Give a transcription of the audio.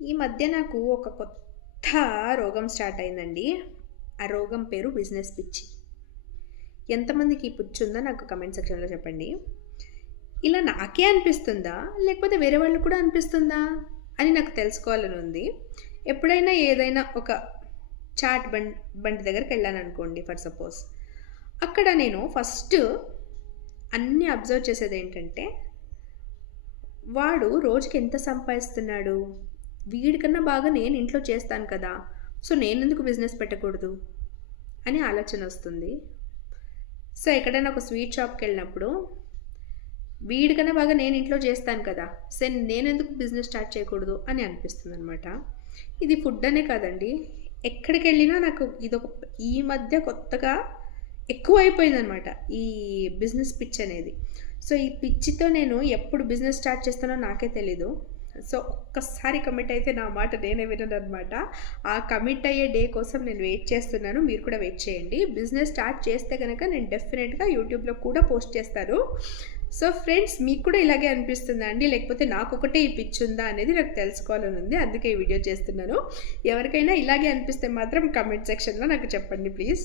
ఈ మధ్య నాకు ఒక కొత్త రోగం స్టార్ట్ అయిందండి. ఆ రోగం పేరు బిజినెస్ పిచ్చి. ఎంతమందికి ఈ పిచ్చి ఉందో నాకు కమెంట్ సెక్షన్‌లో చెప్పండి. ఇలా నాకే అనిపిస్తుందా? లేకపోతే వేరే వాళ్ళకి కూడా అనిపిస్తుందా? అని నాకు తెలుసుకోవాలని ఉంది. ఎప్పుడైనా ఏదైనా ఒక చాట్ బండి దగ్గరికెళ్ళాననుకోండి ఫర్ సపోజ్. అక్కడ నేను ఫస్ట్ అన్నీ అబ్జర్వ్ చేసేదేంటంటే, వాడు రోజుకి ఎంత సంపాదిస్తున్నాడు? వీడికన్నా బాగా నేను ఇంట్లో చేస్తాను కదా! సో, నేనెందుకు బిజినెస్ పెట్టకూడదు? అని ఆలోచనొస్తుంది. సో, ఎక్కడైనా ఒక స్వీట్ షాప్‌కెళ్ళినప్పుడు, వీడికన్నా బాగా నేను ఇంట్లో చేస్తాను కదా! సో, నేనెందుకు బిజినెస్ స్టార్ట్ చేయకూడదు అని అనిపిస్తుందనమాట. ఇది ఫుడ్ అనే కాదండి. ఎక్కడికెళ్ళినా నాకు ఈ మధ్య కొత్తగా ఎక్కువైపోయిందనమాట. ఈ బిజినెస్ పిచ్ అనేది. సో, ఈ పిచ్చితో నేను ఎప్పుడు బిజినెస్ స్టార్ట్ చేస్తానో నాకే తెలీదు. సో, ఒక్కసారి కమిట్ అయితే నా మాట నేనే వినననమాట. ఆ కమిట్ అయ్యే డే కోసం నేను వెయిట్ చేస్తున్నాను. మీరు కూడా వెయిట్ చేయండి. బిజినెస్ స్టార్ట్ చేస్తే గనక నేను డెఫినెట్‌గా యూట్యూబ్‌లో కూడా పోస్ట్ చేస్తాను. సో, ఫ్రెండ్స్ మీకు కూడా ఇలాగే అనిపిస్తుందా అండి? లేకపోతే నాకొకటే ఈ పిచ్చి ఉందా అనేది నాకు తెలుసుకోవాలని ఉంది. అందుకే ఈ వీడియో చేస్తున్నాను. ఎవరికైనా ఇలాగే అనిపిస్తే మాత్రం కమెంట్ సెక్షన్‌లో నాకు చెప్పండి ప్లీజ్.